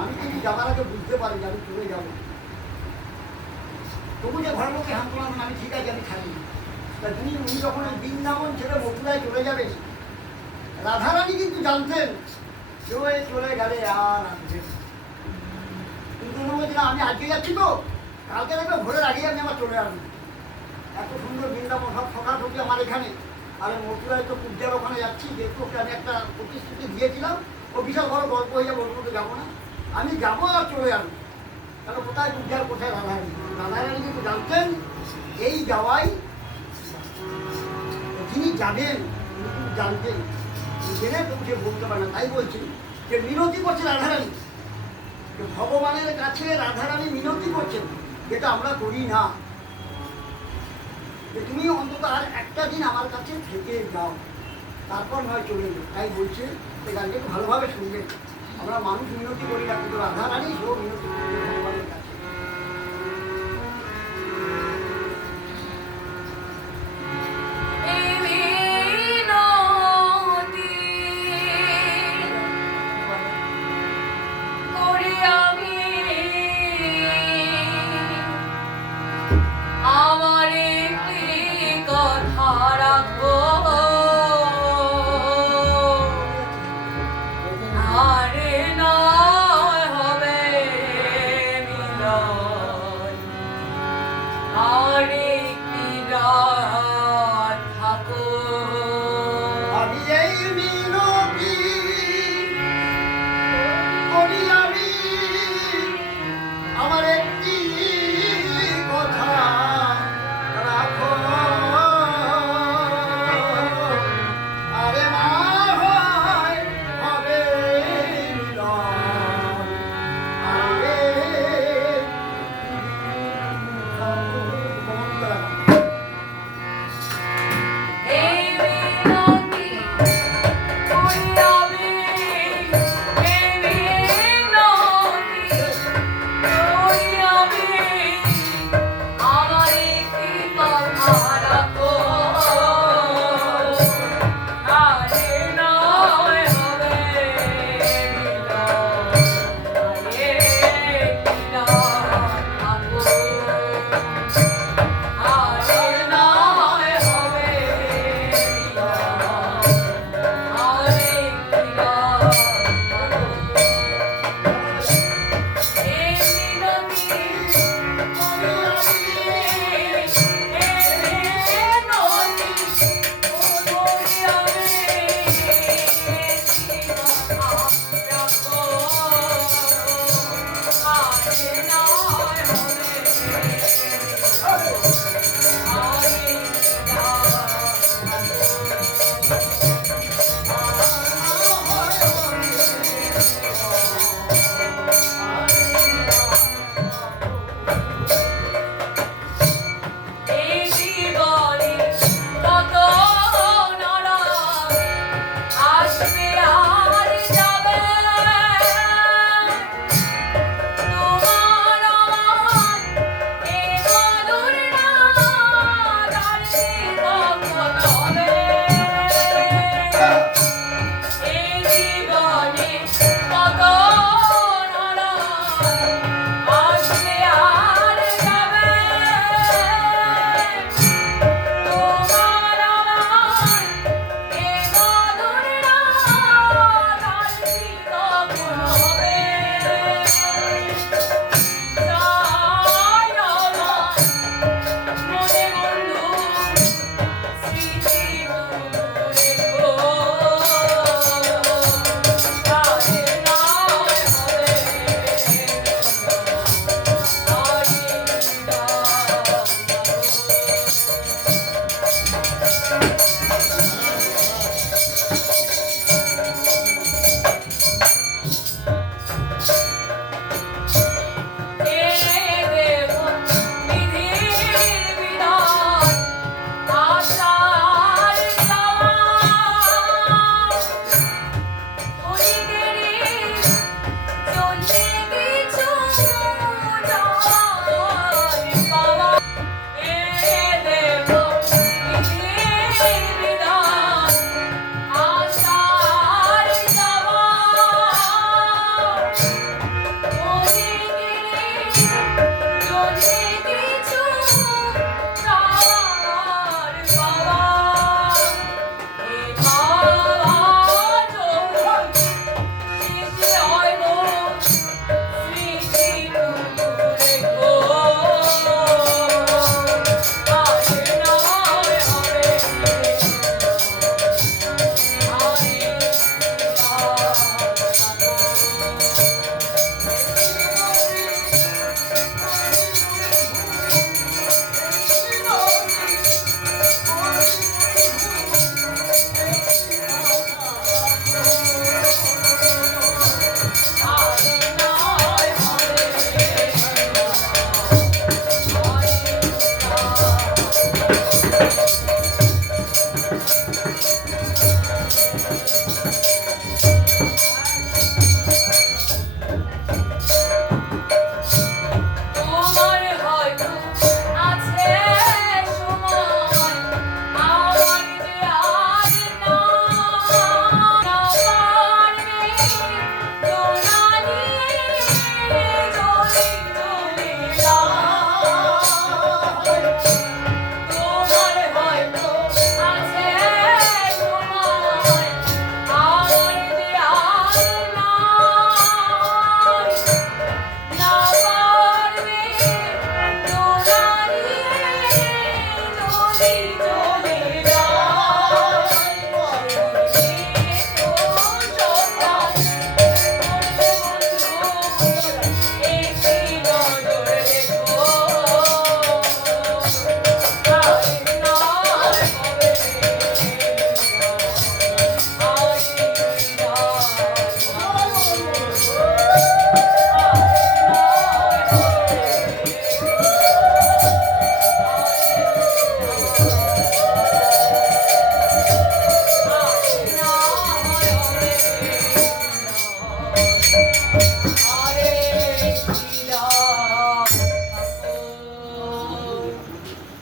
আমি কিন্তু যাবার আগে বুঝতে পারি যে আমি চলে যাবো, তবু যে ঘরের লোককে হাত তোলাম আমি ঠিক আছে আমি থাকি। তা উনি যখন বৃন্দাবন ছেড়ে মথুরায় চলে যাবেন, রাধারানী কিন্তু জানতেন যে ও চলে গেলে আর আসবে, কিন্তু উনি বলছিলেন আমি আজকে যাচ্ছি তো, কালকে দেখবে ভোরের আগেই আমি আবার চলে আসবো। এত সুন্দর বৃন্দাবন, সব ঠকাঠকি আমার এখানে, আর মথুরায় তো পূজার ওখানে যাচ্ছি, যেহেতু ওকে আমি একটা প্রতিশ্রুতি দিয়েছিলাম, ও বিশাল বড় গল্প হয়ে যাবে, ওর মধ্যে যাবো না, আমি যাবো আর চলে আসবো। তাহলে কোথায় পূজার কোথায় রাধারানী? রাধারানী কিন্তু জানতেন এই যাওয়াই, যিনি যাবেন তিনি কিন্তু জানতেন, জেনে তো সে বলতে পারে না। তাই বলছি যে মিনতি করছে রাধারানী, যে ভগবানের কাছে রাধারানী মিনতি করছেন, যেটা আমরা করি না, যে তুমি অন্তত আর একটা দিন আমার কাছে থেকে যাও, তারপর নয় চলে যাও। তাই বলছে এই গানটা একটু ভালোভাবে শুনবেন। আমরা মানুষ মিনতি করি না, কিন্তু রাধারানী